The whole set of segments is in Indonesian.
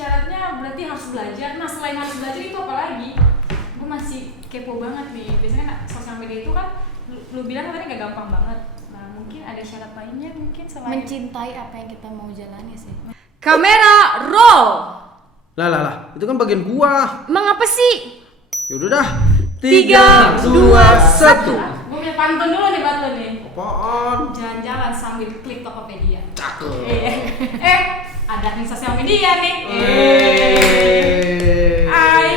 syaratnya berarti harus belajar. Nah selain harus belajar itu apa lagi? Gue masih kepo banget nih. Biasanya kan sosial media itu kan lu bilang katanya gak gampang banget. Nah mungkin ada syarat lainnya mungkin selain mencintai apa yang kita mau jalani sih. Kamera roll. Lah, itu kan bagian gua. Emang apa sih? Yaudah dah. 3, 2, 1. Gue punya pantun dulu nih pantun nih. Apaan? Jalan-jalan sambil klik Tokopedia. Cakep. Ada di sosial media nih. Hey. Hai.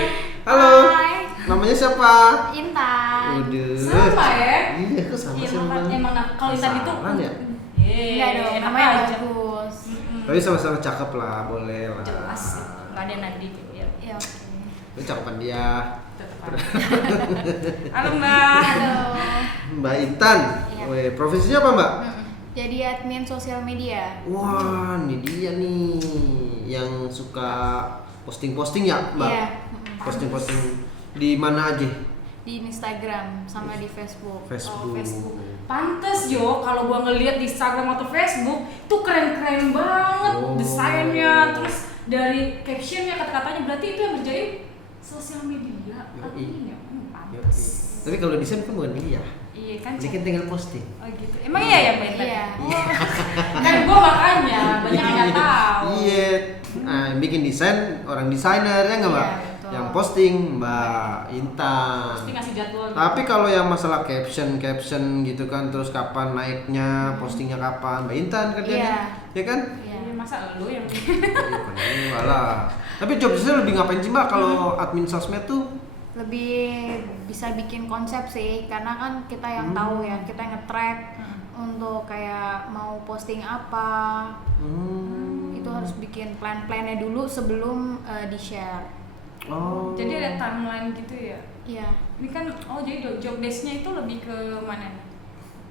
Halo. Hai. Namanya siapa? Intan. Udah. Sama ya? Iya, kok sama Iya, sih emang kalau Intan itu pasaran ya? Enggak dong, enak namanya aja. bagus. Tapi sama-sama cakep lah, boleh lah. Jelas. Enggak ada nadi gitu ya. Ya oke. Itu cakepan dia. Tetep ada. Halo Mbak. Halo. Mbak Intan. Iya. Weh, profesinya apa, Mbak? Jadi admin sosial media. Wah, ini dia nih yang suka posting-posting ya, Mbak? Iya. Posting-posting di mana aja? Di Instagram sama di Facebook. Facebook. Oh, Facebook. Pantes Jo, kalau gua ngeliat di Instagram atau Facebook tuh keren-keren banget Oh. desainnya, terus dari captionnya kata-katanya berarti itu yang ngerjain sosial media. Yoi. Adminnya. Yoi. Pantes. Tapi kalau desain kan bukan dia. Iya kan. Dia kan tinggal posting. Oh gitu. Emang iya ya Mbak Intan? Iya. Kan gua makanya banyak yang nggak tahu. Iya. Nah, yang bikin desain orang desainer ya nggak, Mbak? Iya, betul. Yang posting Mbak Intan. Pasti ngasih jadwal. Tapi kalau yang masalah caption gitu kan, terus kapan naiknya, postingnya kapan, Mbak Intan kerjanya, Iya. ya kan? Iya. Masa lu yang Iya, kan enggak lah. Tapi jobnya lebih ngapain sih, Mbak, kalau admin sosmed tuh? Lebih bisa bikin konsep sih, karena kan kita yang tahu ya, kita yang nge-track untuk kayak mau posting apa. Itu harus bikin plan-plannya dulu sebelum di-share. Oh. jadi ada timeline gitu ya. Iya. Ini kan jadi job desk-nya itu lebih ke mana?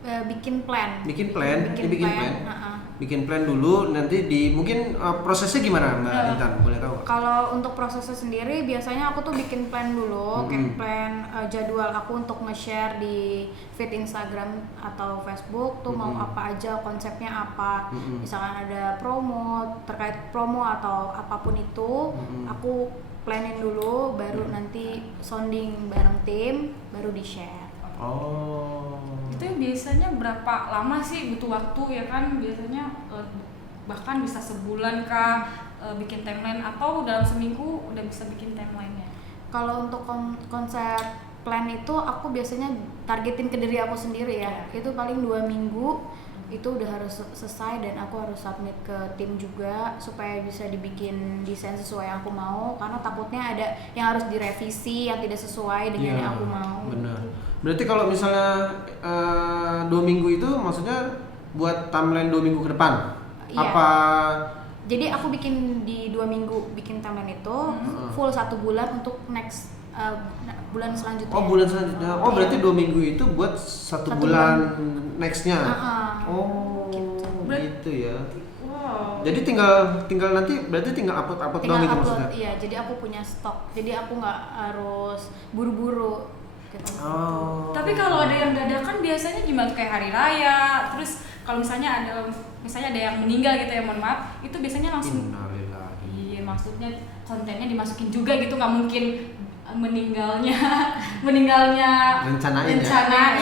Bikin plan. Bikin plan, dia bikin plan. Ha-ha. Bikin plan dulu, nanti mungkin prosesnya gimana, Mbak Intan? Boleh tahu? Kalau untuk prosesnya sendiri biasanya aku tuh bikin plan dulu, kayak plan jadwal aku untuk nge-share di feed Instagram atau Facebook tuh mau apa aja, konsepnya apa. Misalkan ada promo, terkait promo atau apapun itu, aku planin dulu, baru nanti sounding bareng tim, baru di-share. Oh. Itu yang biasanya berapa lama sih butuh waktu ya kan? Biasanya bahkan bisa sebulan kah bikin timeline atau dalam seminggu udah bisa bikin timelinenya? Kalau untuk konsep plan itu aku biasanya targetin ke diri aku sendiri ya. Itu paling 2 minggu itu udah harus selesai dan aku harus submit ke tim juga supaya bisa dibikin desain sesuai yang aku mau, karena takutnya ada yang harus direvisi yang tidak sesuai dengan yang aku mau. Benar. Berarti kalau misalnya 2 minggu itu maksudnya buat timeline 2 minggu ke depan? Iya. Apa? Jadi aku bikin di 2 minggu bikin timeline itu full 1 bulan untuk next bulan selanjutnya. Oh, bulan selanjutnya. Oh, berarti 2 minggu itu buat 1 bulan nextnya. Oh, gitu ya. Wow. Jadi tinggal nanti berarti tinggal upload doang Tinggal gitu upload, maksudnya. iya. Jadi aku punya stok. Jadi aku nggak harus buru-buru. Gitu. Oh. Tapi kalau ada yang dadakan biasanya gimana? Kayak hari raya, terus kalau misalnya ada yang meninggal gitu ya, mohon maaf, itu biasanya langsung. Innalillahi. Iya, maksudnya kontennya dimasukin juga gitu, nggak mungkin meninggalnya Rencanain ya kan?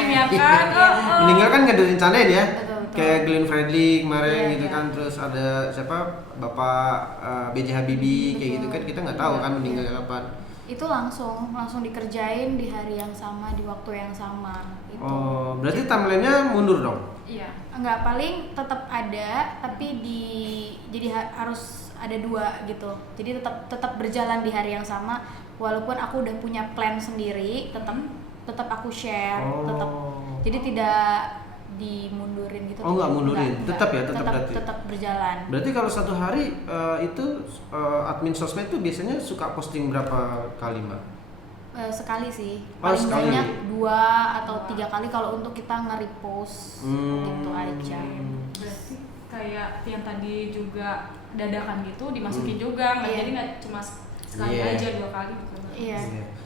Meninggal kan nggak direncanain ya. Betul. Kayak Glenn Fredly kemarin Iya, gitu iya. kan, terus ada siapa Bapak B.J. Habibie kayak gitu kan, kita nggak tahu kan meninggalnya kapan. Itu langsung dikerjain di hari yang sama, di waktu yang sama. Itu. Oh, berarti timelinenya mundur dong? Iya. Enggak, paling tetap ada, tapi jadi harus ada 2 gitu. Jadi tetap berjalan di hari yang sama, walaupun aku udah punya plan sendiri, tetap aku share, tetap. Jadi tidak dimundurin gitu. Oh, nggak mundurin. Tetap ya, tetap berarti. Tetap berjalan. Berarti kalau satu hari itu admin sosmed tuh biasanya suka posting berapa kali, Mbak? Sekali sih, Oh, paling sekali. banyak 2 atau 3 kali kalau untuk kita nge-repost gitu aja. Berarti kayak yang tadi juga dadakan gitu dimasukin juga, nggak Iya. jadi nggak cuma sekali Iya. aja 2 kali gitu. Iya.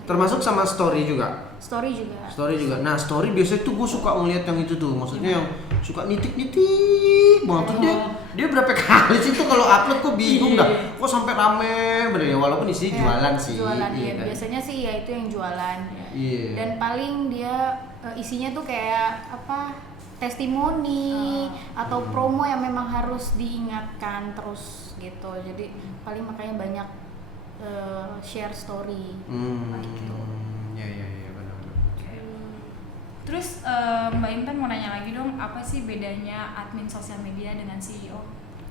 Termasuk sama story juga. Story juga. Story juga. Nah, story biasanya tuh gue suka ngeliat yang itu tuh. Maksudnya yang suka nitik-nitik banget tuh dia berapa kali sih tuh kalau upload kok bingung dah. Kok sampai rame bener ya, walaupun isinya jualan sih. Jualan iya ya. kan? Biasanya sih ya itu yang jualan. Iya. Dan paling dia isinya tuh kayak apa? Testimoni atau promo yang memang harus diingatkan terus gitu. Jadi paling makanya banyak share story. Gitu. Ya benar. Terus Mbak Intan mau nanya lagi dong, apa sih bedanya admin sosial media dengan CEO?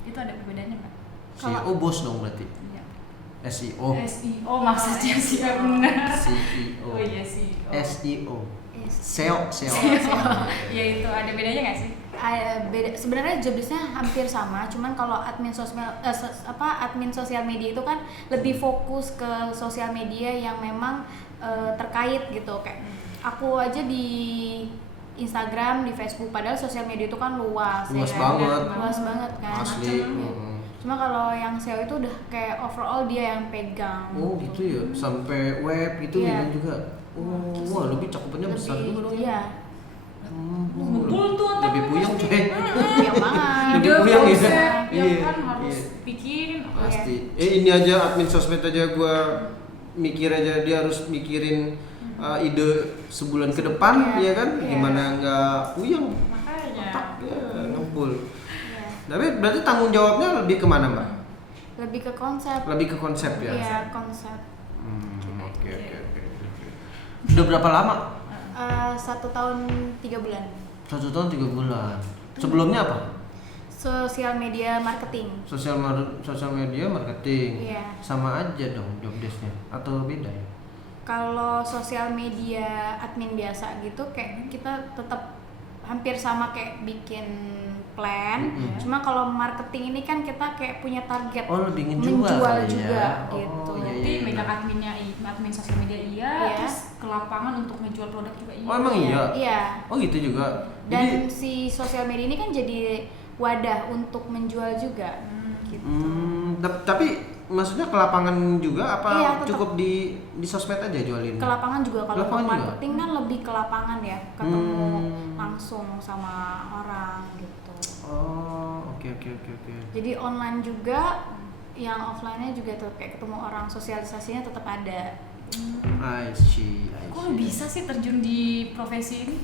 Itu ada perbedaannya nggak? CEO bos dong berarti. Iya. SEO. SEO maksudnya sih benar. CEO. Oh iya CEO. SEO. SEO. Ya itu ada bedanya nggak sih? Beda sebenarnya job desk-nya hampir sama, cuman kalau admin sosial media itu kan lebih fokus ke sosial media yang memang terkait gitu, kayak aku aja di Instagram, di Facebook, padahal sosial media itu kan luas Luas ya kan? banget. Luas banget kan. Asli. Cuma kalau yang SEO itu udah kayak overall dia yang pegang. Oh gitu ya, sampai web gitu Iya. ya juga. Oh, wah lebih cakupannya besar juga dong. Iya. Betul tuh Lebih puyeng coy. Yang banget. Lebih Ada puyeng ya. konsep yang Iya, kan harus iya. pikirin. Pasti. Ini aja admin sosmed aja gua mikir aja, dia harus mikirin ide sebulan ke depan, Iya, ya kan? iya. Gimana nggak puyeng? Makanya. Otaknya ngebul. Iya. Tapi berarti tanggung jawabnya lebih kemana mbak? Lebih ke konsep. Lebih ke konsep ya? Iya, konsep. Oke. Udah berapa lama? 1 tahun 3 bulan. 1 tahun 3 bulan. Sebelumnya apa? Sosial media marketing. Sosial media marketing. Iya. Sama aja dong job desk-nya atau beda ya? Kalau sosial media admin biasa gitu kayak kita tetap hampir sama kayak bikin plan. Cuma kalau marketing ini kan kita kayak punya target Lebih ngejual kali juga ya. gitu. Berarti megang admin sosial media Iya. terus ke lapangan untuk ngejual produk juga iya. Oh emang iya? Iya. Oh gitu juga. Dan si sosial media ini kan jadi wadah untuk menjual juga. Gitu. Tapi maksudnya ke lapangan juga apa Iya, tetap. cukup di sosmed aja jualin? Ke lapangan juga, kalau Lapangan untuk juga? marketing kan lebih ke lapangan ya, ketemu langsung sama orang gitu. Oh, oke. Jadi online juga, yang offline-nya juga tuh kayak ketemu orang, sosialisasinya tetap ada. I see. Kok bisa sih terjun di profesi ini?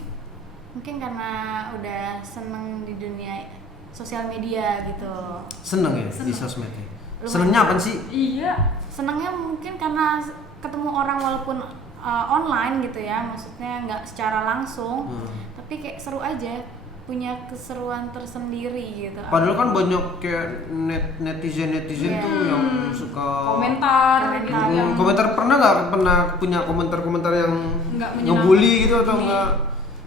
Mungkin karena udah seneng di dunia sosial media gitu. Seneng ya di sosmed ya? Senengnya apa sih? Iya. Senengnya mungkin karena ketemu orang walaupun online gitu ya, maksudnya nggak secara langsung, tapi kayak seru aja, punya keseruan tersendiri gitu. Padahal kan banyak kayak netizen tuh yang suka Komentar gitu yang komentar. Pernah punya komentar yang Nggak menyenangkan. ngebully gitu atau enggak,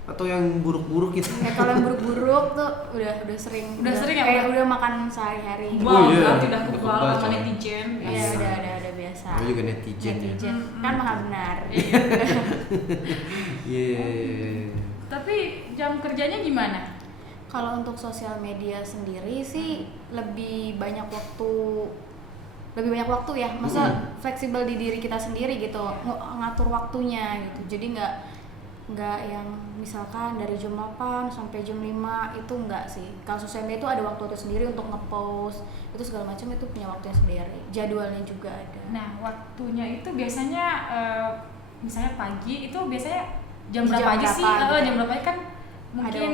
atau yang buruk-buruk gitu? Ya kalau yang buruk-buruk tuh udah sering. Udah sering ya, kayak Mbak? udah makan sehari-hari. wow, iya. berarti udah Udah kebal kebal, sama coy. netizen. Iya, udah biasa. Aku juga netizen ya. Kan maha benar. Iya. Tapi jam kerjanya gimana? Kalau untuk sosial media sendiri sih lebih banyak waktu ya, masa fleksibel di diri kita sendiri gitu, ngatur waktunya gitu. Jadi nggak yang misalkan dari jam 8 sampai jam 5 itu enggak sih. Kalau sosial media itu ada waktu sendiri untuk ngepost itu segala macam, itu punya waktunya sendiri, jadwalnya juga ada. Nah, waktunya itu biasanya misalnya pagi itu biasanya jam Di berapa jam aja sih? berapa gitu. Jam berapa kan mungkin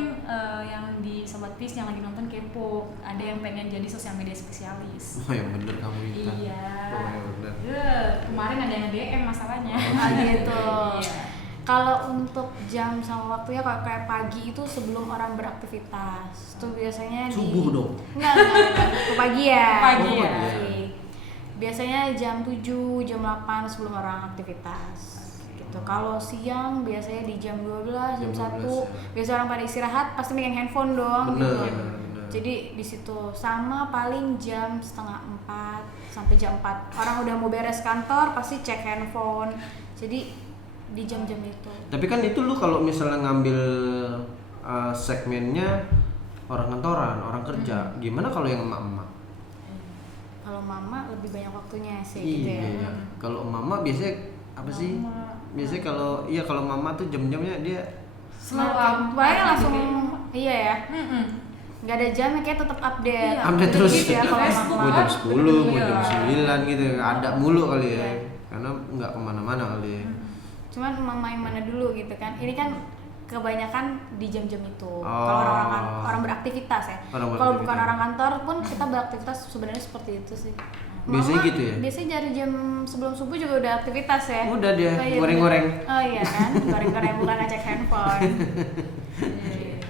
yang di Sobat Pis yang lagi nonton kepo, ada yang pengen jadi sosial media spesialis. Oh yang bener kamu Intan. Iya. Oh yang bener. Kemarin ada yang DM masalahnya. Gitu. Iya. Kalau untuk jam sama waktunya kayak pagi itu sebelum orang beraktivitas itu biasanya Subuh dong? Enggak, ke pagi ya. Pagi ya. Pagi. Biasanya jam 7, jam 8 sebelum orang aktivitas. Gitu. Kalau siang biasanya di jam 12, jam 1. Biasa orang pada istirahat pasti megang handphone dong. Bener. Gitu. Jadi di situ sama paling jam setengah 4 sampai jam 4 orang udah mau beres kantor pasti cek handphone. Jadi di jam-jam itu. Tapi kan itu lu kalau misalnya ngambil segmennya orang kantoran, orang kerja, gimana kalau yang emak-emak? Kalau kalau mama lebih banyak waktunya sih Iya, gitu ya. iya. Kalau mama biasanya apa sih? Biasanya kalau mama tuh jam-jamnya dia Selalu Pokoknya langsung gitu. iya ya. Nggak ada jamnya, kayak tetap update. Iya. update terus. Gitu ya kalau Facebook. Mau mama. jam 10, mau jam Iya. 9 gitu. Ada mulu kali ya. Iya. Karena nggak kemana-mana kali ya. Cuman mama yang mana dulu gitu kan. Ini kan kebanyakan di jam-jam itu. Oh. Kalau orang beraktivitas ya. Orang Kalau bukan beraktivitas. orang kantor pun kita beraktivitas sebenarnya seperti itu sih. Biasanya Mama gitu ya? Biasanya dari jam sebelum subuh juga udah aktivitas ya. Udah dia Oh, iya, goreng-goreng. bener. Oh iya kan, goreng-goreng bukan ngecek handphone. Gitu.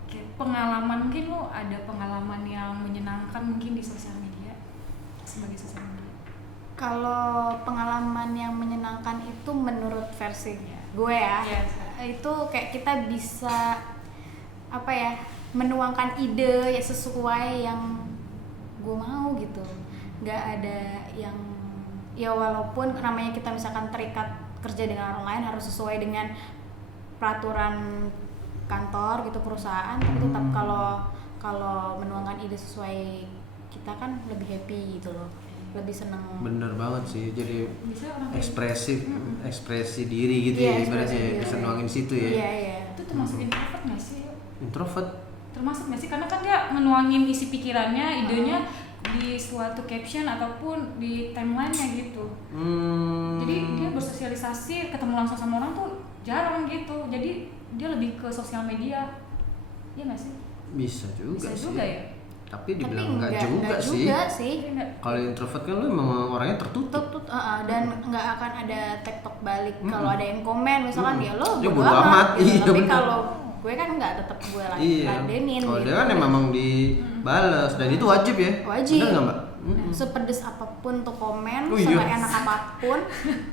Oke, pengalaman mungkin lu ada pengalaman yang menyenangkan mungkin di sosial media sebagai sosial media. Kalau pengalaman yang menyenangkan itu menurut versi gue ya, Iya. itu kayak kita bisa apa ya, menuangkan ide ya sesuai yang gue mau gitu. Nggak ada yang ya walaupun namanya kita misalkan terikat kerja dengan orang lain harus sesuai dengan peraturan kantor gitu, perusahaan, tapi tetap kalau menuangkan ide sesuai kita kan lebih happy gitu loh, lebih seneng. Bener banget sih. Jadi Bisa orang kayak ekspresi diri gitu ya Iya, ibaratnya ekspresi ya. diri. Bisa nuangin situ ya. Iya iya. itu termasuk introvert nggak sih? Introvert. Termasuk nggak sih? Karena kan dia menuangin isi pikirannya, idenya di suatu caption ataupun di timeline-nya gitu. Jadi dia bersosialisasi, ketemu langsung sama orang tuh jarang gitu. Jadi dia lebih ke sosial media. Iya nggak sih? Bisa juga Bisa sih. juga ya. Tapi Tapi dibilang enggak enggak juga sih. sih. Tapi nggak. Kalau introvert kan lu memang orangnya tertutup. Dan nggak akan ada tektok balik kalau ada yang komen misalkan dia lo Ya, bodo bodo amat. gitu. Iya, Tapi bener. kalau gue kan nggak, tetap gue Iya. ladenin Kalau gitu. dia kan memang dibales dan itu wajib ya. Wajib. Bener nggak Mbak? Sepedes apapun tuh komen, Oh, iya. seenak apapun,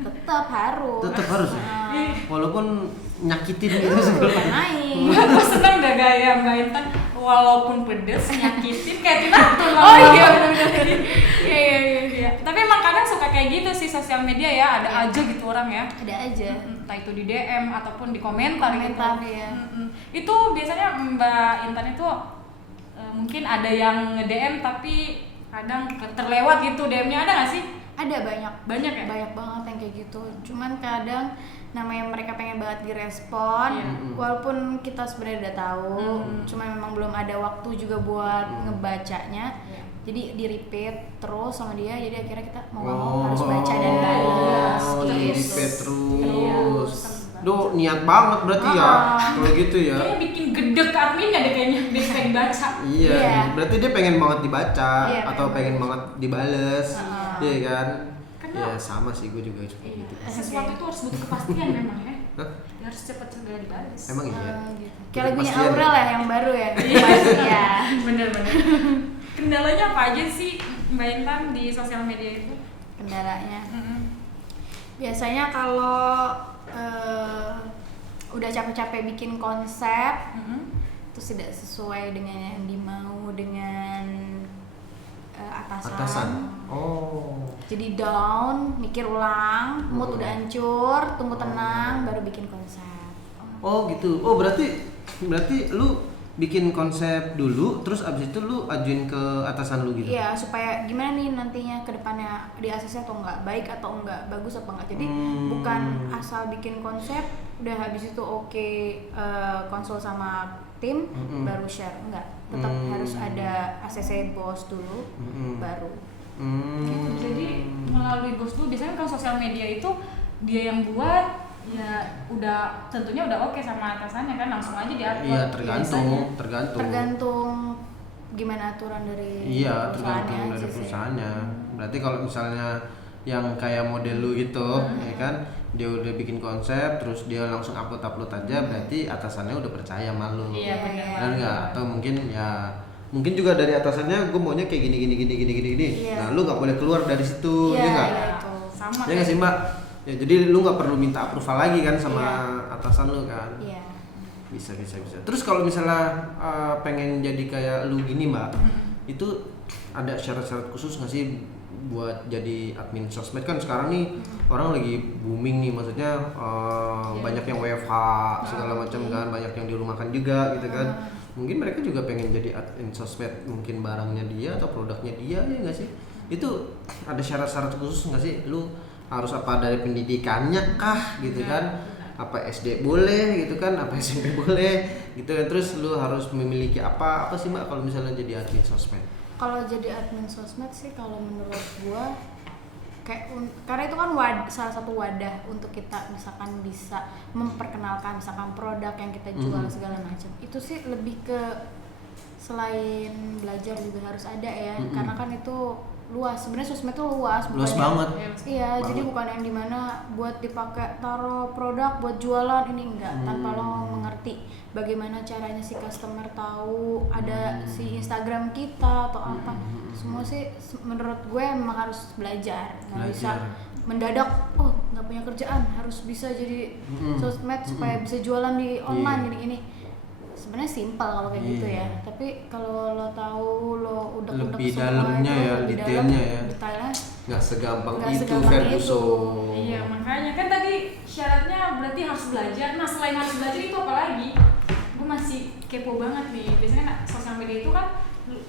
tetap harus. Tetap harus ya. Nah, Walaupun nyakitin gitu sebelum. naik. Aku seneng gak gaya Mbak Intan, walaupun pedes, nyakitin kayak Tinatun Oh iya benar-benar. Iya. Tapi emang kadang suka kayak gitu sih sosial media ya, ada aja gitu orang ya. Ada aja. Entah itu di DM ataupun di komentar Komentar, gitu. ya. Itu biasanya Mbak Intan itu mungkin ada yang nge-DM tapi kadang terlewat gitu DM-nya, ada nggak sih? Ada banyak. Banyak ya? Banyak banget yang kayak gitu. Cuman kadang namanya mereka pengen banget direspon, Iya. walaupun kita sebenarnya udah tahu, cuma memang belum ada waktu juga buat ngebacanya. Iya. Jadi di repeat terus sama dia, jadi akhirnya kita mau nggak mau harus baca dan balas Oh, gitu. di repeat terus. Iya. Duh, niat banget berarti ya. Kalau gitu ya. Kayaknya bikin gedek adminnya deh kayaknya, dia pengen baca. Iya, Iya. berarti dia pengen banget dibaca Iya, atau pengen banget dibales. Iya kan? Karena- Ya sama sih, gue juga suka gitu. Sesuatu itu harus butuh kepastian memang ya. Hah? Dia harus cepat segera dibalas. Emang iya. Gitu. Kayak lagunya Kepastian Aurel ya? ya yang baru ya. Iya. Bener-bener. Kendalanya apa aja sih Mbak Intan di sosial media itu? Kendalanya. Biasanya kalau udah capek-capek bikin konsep terus tidak sesuai dengan yang dimau dengan Atasan. Oh. jadi down, mikir ulang, mood udah hancur, tunggu tenang, baru bikin konsep. Oh gitu. Oh berarti lu bikin konsep dulu, terus abis itu lu ajuin ke atasan lu gitu. Iya, supaya gimana nih nantinya ke depannya di ACC atau enggak, baik atau enggak, bagus apa enggak. Jadi bukan asal bikin konsep udah habis itu konsul sama tim baru share, enggak. Tetap harus ada ACC bos dulu baru. Gitu. Jadi melalui bos dulu, biasanya kalau sosial media itu dia yang buat, ya udah tentunya udah oke sama atasannya kan, langsung aja diupload. Iya, biasanya. Tergantung gimana aturan dari Iya, perusahaannya tergantung aja dari sih. perusahaannya. Berarti kalau misalnya yang kayak model lu gitu, ya kan, dia udah bikin konsep, terus dia langsung upload aja, berarti atasannya udah percaya sama lu. Iya, benar. Dan enggak, atau mungkin juga dari atasannya gue maunya kayak gini. Iya. Nah, lu nggak boleh keluar dari situ, Iya, ya nggak? iya. Itu sama Ya nggak sih Mbak? Ya jadi lu nggak perlu minta approval lagi kan sama atasan lu kan? Iya. Bisa. Terus kalau misalnya pengen jadi kayak lu gini Mbak, itu ada syarat-syarat khusus nggak sih buat jadi admin sosmed? Kan sekarang nih orang lagi booming nih, maksudnya banyak yang WFH segala macam kan, banyak yang dirumahkan juga gitu kan. mungkin mereka juga pengen jadi admin sosmed, mungkin barangnya dia atau produknya dia, ya nggak sih? Itu ada syarat-syarat khusus nggak sih? Lu harus apa dari pendidikannya kah gitu kan? Apa SD boleh gitu kan? Apa SMP boleh gitu kan? Terus lu harus memiliki apa sih Mbak kalau misalnya jadi admin sosmed? Kalau jadi admin sosmed sih kalau menurut gua kayak karena itu kan salah satu wadah untuk kita misalkan bisa memperkenalkan misalkan produk yang kita jual segala macam. Itu sih lebih ke selain belajar juga harus ada ya, karena kan itu luas. Sebenarnya sosmed itu luas banget. Iya, jadi bukan yang dimana buat dipakai taruh produk buat jualan ini enggak, tanpa lo mengerti bagaimana caranya si customer tahu ada si Instagram kita atau apa. Semua sih menurut gue memang harus belajar. Nggak bisa mendadak nggak punya kerjaan harus bisa jadi sosmed supaya bisa jualan di online ini. Sebenarnya simpel kalau kayak gitu ya, tapi kalau lo tahu lo udah lebih dalamnya ya, detailnya ya, nggak segampang itu Ferguso. Iya, makanya kan tadi syaratnya berarti harus belajar. Nah selain harus belajar itu apa lagi? Gue masih kepo banget nih. Biasanya kan sosial media itu kan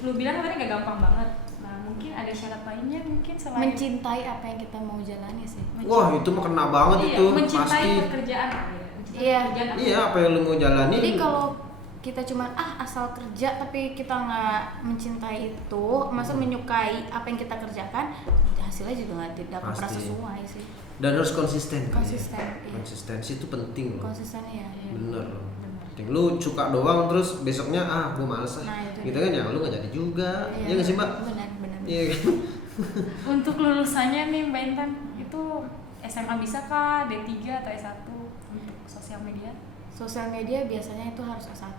lu bilang katanya nggak gampang banget. Nah mungkin ada syarat lainnya mungkin selain mencintai apa yang kita mau jalani sih. Wah itu mah kena banget itu mencintai pasti. Pekerjaan. Iya apa yang lu mau jalani. Jadi kalau kita cuma asal kerja tapi kita nggak mencintai itu, masa menyukai apa yang kita kerjakan, hasilnya juga nggak tidak pernah sesuai sih. Dan harus konsisten. Iya. Konsistensi itu penting loh. Konsistennya ya. Bener loh. Lu suka doang terus besoknya gue males gitu kan ya lu nggak jadi juga. Iya nggak sih Mbak? Benar. Iya kan. Untuk lulusannya nih Mbak Intan itu SMA bisa kah, D3 atau S1 untuk sosial media? Sosial media biasanya itu harus S1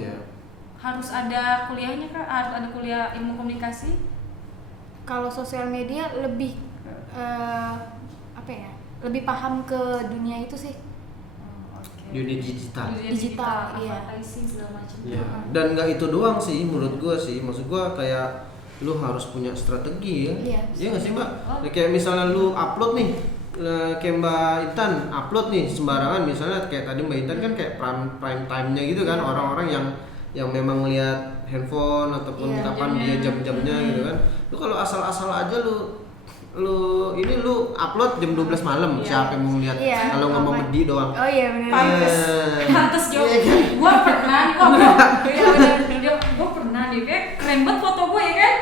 ya. Harus ada kuliahnya kah? Harus ada kuliah ilmu komunikasi? Kalau sosial media lebih lebih paham ke dunia itu sih. Dunia digital, iya. Ya. Dan nggak itu doang sih menurut gue sih, maksud gue kayak lu harus punya strategi ya. Iya nggak sih Mbak? Kayak misalnya lu upload nih, kayak Mbak Intan upload nih sembarangan, misalnya kayak tadi Mbak Intan kan kayak prime time-nya gitu kan, orang-orang yang memang lihat handphone ataupun kapan dia jam-jamnya gitu kan. Lu kalau asal-asal aja lu upload jam 12 malam, siapa yang mau lihat kalau nggak mau medi doang. Oh iya benar. Pantes jawab. Gua pernah nih kayak keren banget foto gue ya kan.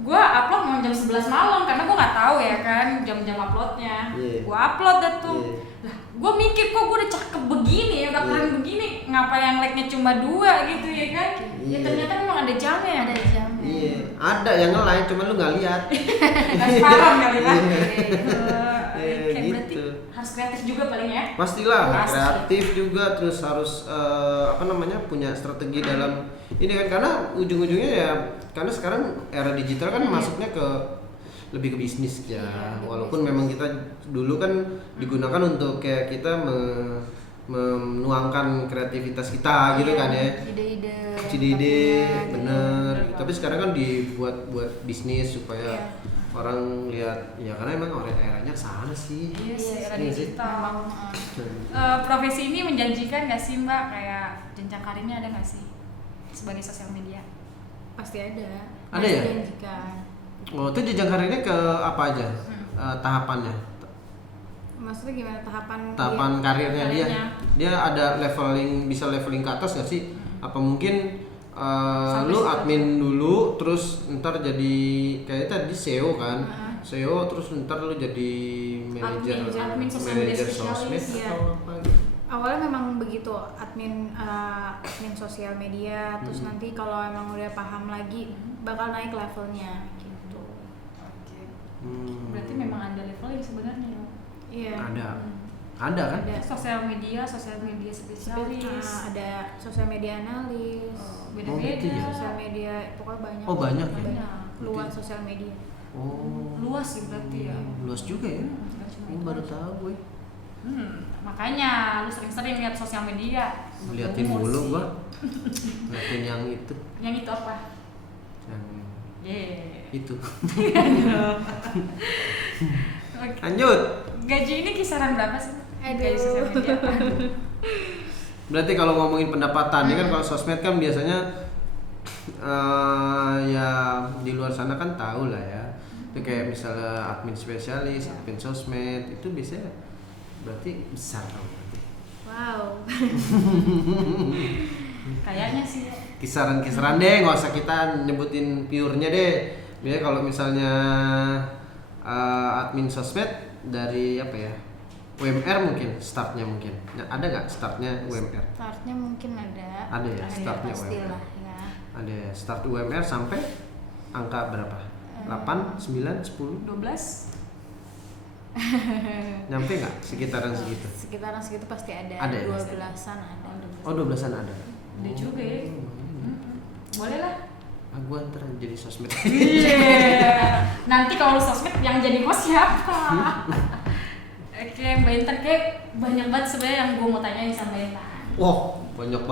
Gua upload memang jam 11 malam karena gua nggak tahu ya kan jam-jam uploadnya. Gua upload dah tuh. Lah, gua mikir kok gua udah cakep begini, udah keren begini, ngapa yang like-nya cuma 2 gitu ya kan? Ya ternyata memang ada jamnya. Iya, ada yang nge-like cuma lu nggak lihat. Paham kali kan? Gitu. Berarti harus kreatif juga paling ya. Pastilah kreatif juga, terus harus punya strategi dalam ini kan, karena ujung-ujungnya ya karena sekarang era digital kan masuknya ke lebih ke bisnis ya. Walaupun memang kita dulu kan digunakan untuk kayak kita menuangkan kreativitas kita gitu kan ya. Ide-ide bener. Tapi sekarang kan dibuat buat bisnis supaya orang lihat ya, karena emang eranya sana sih. Iya sih, era digital. Profesi ini menjanjikan nggak sih Mbak, kayak jenjang karirnya ada nggak sih sebagai sosial media? Pasti ada. Ada ya? Menjanjikan. Oh, itu jenjang karirnya ke apa aja tahapannya? Maksudnya gimana tahapan karirnya dia? Dia ada bisa leveling ke atas nggak sih? Apa mungkin lu admin dulu, terus ntar jadi kayak tadi SEO kan? SEO terus ntar lu jadi manajer sosmed atau apa gitu? Awalnya memang begitu, admin sosial media, terus nanti kalau emang udah paham lagi bakal naik levelnya gitu. Berarti memang ada leveling sebenarnya. Iya. Ada kan? Ada sosial media spesialis, ada sosial media analis, beda-beda. Sosial media pokoknya banyak. Oh banyak. Luas sosial media. Oh. Luas sih berarti ya. Luas juga ya. Gue baru tahu gue. Makanya lu sering-sering lihat sosial media. Liatin mulu gua. Liatin yang itu. Yang itu apa? Yang itu. Okay. Lanjut. Gaji ini kisaran berapa sih? Aduh. Gaji sosial media. Berarti kalau ngomongin pendapatan ya kan kalau sosmed kan biasanya ya di luar sana kan tahu lah ya. Itu kayak misalnya admin spesialis, admin sosmed itu biasanya berarti besar dong berarti. Wow. Kayaknya sih. Kisaran-kisaran deh, nggak usah kita nyebutin pure-nya deh. Biasanya kalau misalnya admin sosmed dari apa ya? UMR mungkin startnya mungkin. Nah, ada nggak startnya UMR? Startnya mungkin ada. Ada ya startnya UMR. Pastilah ya. Ada ya, start UMR sampai angka berapa? 8, 9, 10, 12. nyampe nggak sekitaran segitu? Sekitaran segitu pasti ada. Ada ya? 12-an ada. Oh 12-an ada. Udah juga ya. Boleh lah. Aku antar jadi sosmed. Iya. Nanti kalau sosmed yang jadi host siapa? Oke, Mbak Intan kayak banyak banget sebenarnya yang gue mau tanyain sama Mbak Intan. Wah banyak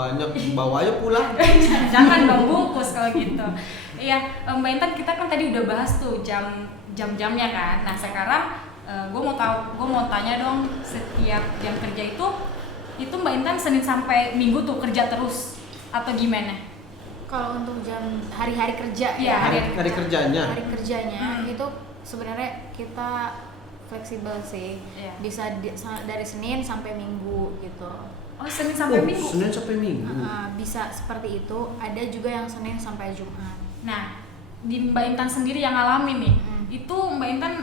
bawa aja pulang. Jangan dong bungkus kalau gitu. Iya, Mbak Intan kita kan tadi udah bahas tuh jam-jamnya kan. Nah sekarang gue mau tanya dong, setiap jam kerja itu Mbak Intan Senin sampai Minggu tuh kerja terus atau gimana? Kalau untuk jam hari-hari kerja Iya, Hari kerjanya. hari kerjanya itu sebenarnya kita fleksibel sih. Iya. Bisa dari Senin sampai Minggu gitu. Oh Senin sampai Minggu. Senin sampai Minggu. Bisa seperti itu. Ada juga yang Senin sampai Jumat. Nah, di Mbak Intan sendiri yang ngalamin nih, itu Mbak Intan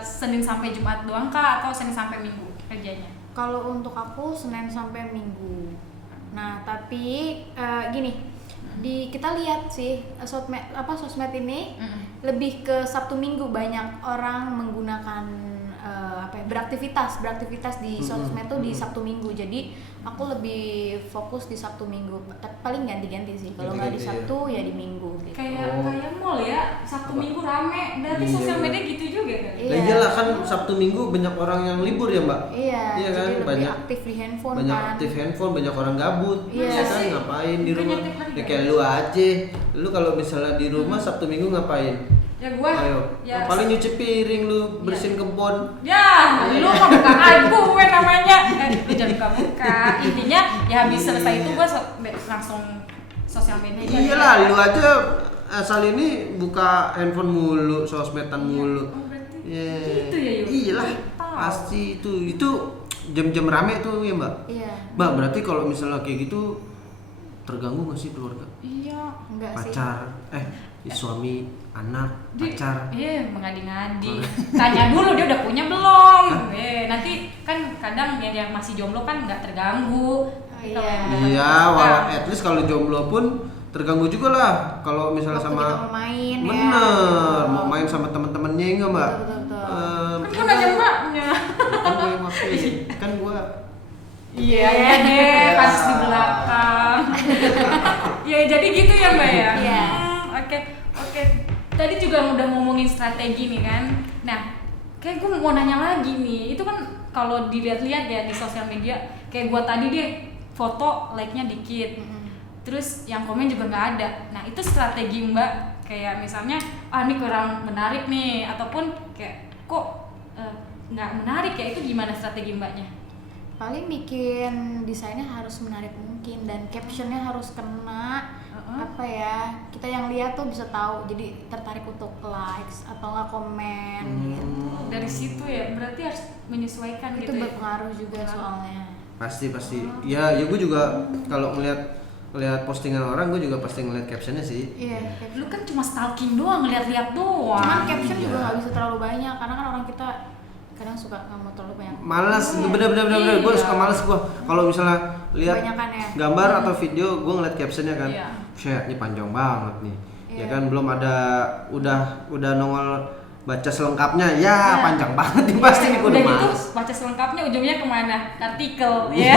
Senin sampai Jumat doang kah atau Senin sampai Minggu kerjanya? Kalau untuk aku Senin sampai Minggu. Nah, tapi gini, kita lihat sih sosmed ini lebih ke Sabtu Minggu, banyak orang menggunakan beraktivitas di sosmed tuh di Sabtu Minggu. Jadi aku lebih fokus di Sabtu Minggu. Tapi paling ganti-ganti sih. Kalau nggak di Sabtu ya di Minggu gitu. Kayak mall ya, Sabtu Minggu rame. Berarti sosial media gitu juga kan? Iya. Nah, iyalah kan Sabtu Minggu banyak orang yang libur ya Mbak. Iya Iya kan jadi lebih banyak aktif di handphone banyak kan. aktif handphone, banyak orang gabut. Iya Ya kan sih. ngapain di rumah? Banyak aktif Ya kayak lu aja. Lu kalau misalnya di rumah Sabtu Minggu ngapain? Ya gua. Ayo. Ya, Paling nyuci piring lu, bersihin kebon. Ya, lu mah bukan aib gue namanya. Lu jangan buka-buka. Intinya ya habis selesai itu gua langsung sosial media. Iyalah, lu aja asal ini buka handphone mulu, sosmedan mulu. Oh, berarti Yeah. gitu ya, Yu? Iyalah, Tahu. pasti itu jam-jam rame tuh ya Mbak. Iya. Mbak, berarti kalau misalnya kayak gitu terganggu nggak sih keluarga? Iya. Enggak sih. Pacar, suami, anak, pacar. Iya, mengadi-ngadi. Tanya dulu dia udah punya belum? Nanti kan kadang yang masih jomblo kan nggak terganggu. Iya. Kalau yang udah Iya, suka, walau at least kalau jomblo pun terganggu juga lah. Kalau misalnya Waktu sama kita mau main ya. bener, mau main sama temen-temennya enggak Mbak? Betul. kan gua nanya mbaknya. Kan gue yang waktu kan gue Iya deh, pas di belakang. Ya jadi gitu ya Mbak ya. Iya. Oke. Tadi juga udah ngomongin strategi nih kan. Nah, kayak gue mau nanya lagi nih. Itu kan kalau dilihat-lihat ya di sosial media, kayak gue tadi deh foto like-nya dikit. Terus yang komen juga nggak ada. Nah itu strategi Mbak. Kayak misalnya, ini kurang menarik nih, ataupun kayak kok nggak menarik ya, itu gimana strategi Mbaknya? Paling bikin desainnya harus menarik mungkin dan captionnya harus kena. Apa ya, kita yang lihat tuh bisa tahu, jadi tertarik untuk likes atau nggak komen gitu. Dari situ ya, berarti harus menyesuaikan Itu gitu ya. berpengaruh juga soalnya. pasti ya gue juga kalau ngeliat postingan orang gue juga pasti ngeliat captionnya sih. Iya, Lu kan cuma stalking doang, lihat-lihat doang. cuman caption Iya. juga nggak bisa terlalu banyak karena kan orang kita kadang suka nggak mau terlalu banyak. Malas, bener Iya. gue suka males gue kalau misalnya lihat Kebanyakan ya. gambar atau video gue ngeliat captionnya kan, Iya. shit ini panjang banget nih, ya Iya. kan belum ada udah nongol baca selengkapnya, ya Nah. panjang banget nih pasti nih gue Udah udah gitu males. baca selengkapnya ujungnya kemana? Ke artikel, Iya, ya.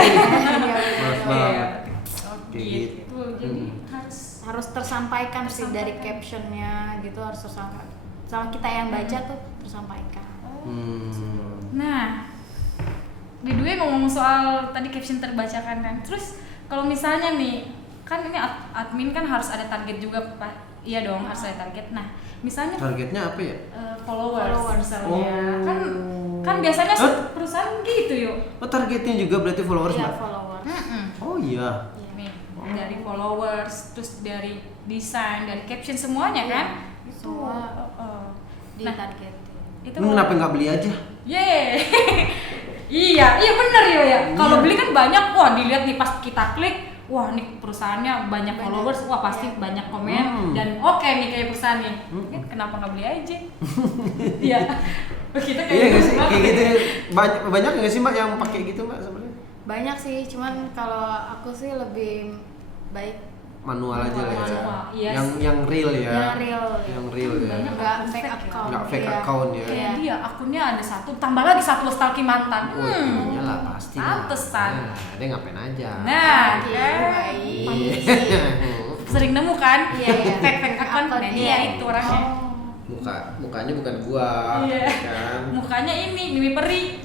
Males banget. Kayak Gitu. Jadi harus tersampaikan sih dari captionnya gitu, harus tersampaikan. Sama kita yang baca tuh tersampaikan. Nah, by the way ngomong soal tadi caption terbacakan kan. Terus kalau misalnya nih, kan ini admin kan harus ada target juga Pak. Iya dong, harus ada target. Nah, misalnya Targetnya apa ya? followers misalnya. Oh. Kan biasanya perusahaan gitu yuk. Oh targetnya juga berarti followers Iya, Mbak? followers. iya. Nih, dari followers, terus dari desain, dari caption semuanya kan? Itu Semua nah, ditargetin. itu Lu kenapa nggak beli aja? Yeay. iya bener ya. Kalau beli kan banyak, wah dilihat nih pas kita klik, wah nih perusahaannya banyak followers, wah pasti banyak komen dan oke nih kayak perusahaan nih. Kenapa nggak beli aja? Iya. Kita kayak Iya nggak sih? banget Kayak ya. gitu banyak nggak sih Mbak yang pakai gitu Mbak sebenarnya? Banyak sih, cuman kalau aku sih lebih baik Manual aja lah ya. Manual, yes. Yang real ya. yang real. Yang real ya. Banyak Nggak akun fake fake ya. account. Nggak fake Iya. account ya. Iya. Kayak dia akunnya ada satu, tambah lagi satu stalking mantan. Iyalah pasti lah. Pantesan. Nah, dia ngapain aja. Nah, Oke, kan baik. sering nemu kan? Iya, iya. Fake account. Nah, dia itu orangnya. Mukanya bukan gua, Iya. kan? Mukanya ini Mimi Peri.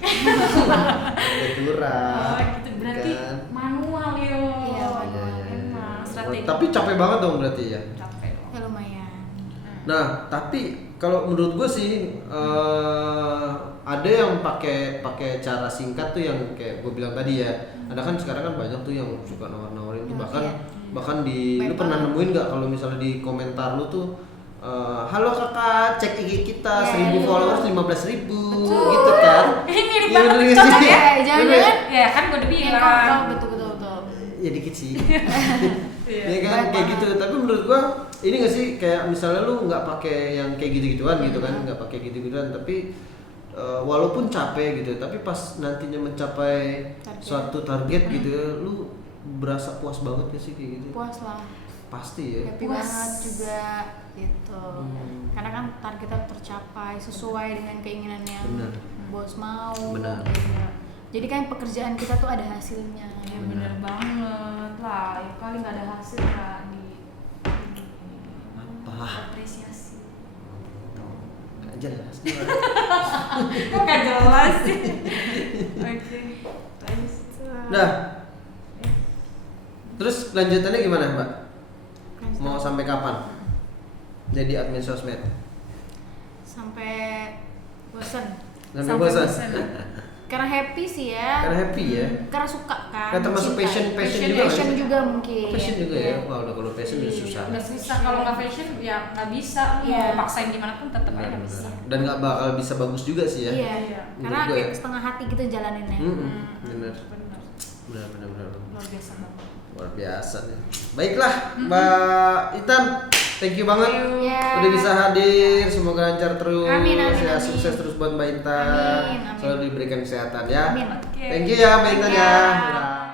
Ketura. Oh, gitu berarti kan? manual yo. Iya, Iya, iya, iya. Emang strategi. Tapi capek banget dong berarti ya. Capek dong. Ya lumayan. Nah, tapi kalau menurut gue sih ada yang pakai cara singkat tuh yang kayak gue bilang tadi ya. Ada kan sekarang kan banyak tuh yang suka nawar-nawarin tuh bahkan di lu pernah nemuin nggak kalau misalnya di komentar lu tuh halo kakak, cek IG kita 1000 followers 15.000 gitu kan. Ini mirip Iya, banget bener nggak cocok sih? ya. Jangan-jangan Ya kan gue udah Iya, bilang. betul. Ya dikit sih. Iya. Ya kan kayak gitu. Tapi menurut gua ini nggak sih kayak misalnya lu nggak pakai yang kayak gitu-gituan gitu kan, nggak pakai gitu-gituan tapi walaupun capek gitu, tapi pas nantinya mencapai suatu target gitu, lu berasa puas banget gak sih kayak gitu? Puas lah. Pasti ya. Happy Puas. banget juga gitu. Karena kan targetnya tercapai sesuai dengan keinginan yang Benar. bos mau. Benar. Gitu. Jadi kan pekerjaan kita tuh ada hasilnya. Ya bener banget lah. Ya kali nggak ada hasil kan di Apa? apresiasi. Gak jelas. Kok gak jelas sih? Oke. Lanjut. Nah, terus lanjutannya gimana Mbak? Mau sampai kapan? Jadi admin sosmed? Sampai bosen. Sampai bosan? Karena happy sih ya. Karena happy ya? Karena suka kan. Kan termasuk cinta. passion juga Passion kan? juga mungkin. Passion juga ya? Wah udah kalau passion udah Iya. susah. Udah susah kalau nggak fashion ya nggak bisa. Iya. Mau paksain gimana pun tetap aja nggak bisa. Dan nggak bakal bisa bagus juga sih ya? Iya. Iya. Karena Menurut gue kayak ya. setengah hati gitu jalaninnya. Bener. Benar. Benar. Luar biasa banget. Luar biasa nih. Baiklah, Mbak Itan, thank you banget. Iya. Udah bisa hadir, semoga lancar terus. Amin. Ya, sukses terus buat Mbak Intan. Amin. Selalu diberikan kesehatan ya. Amin. Oke. Thank you ya Mbak Intan ya. Iya. Dadah.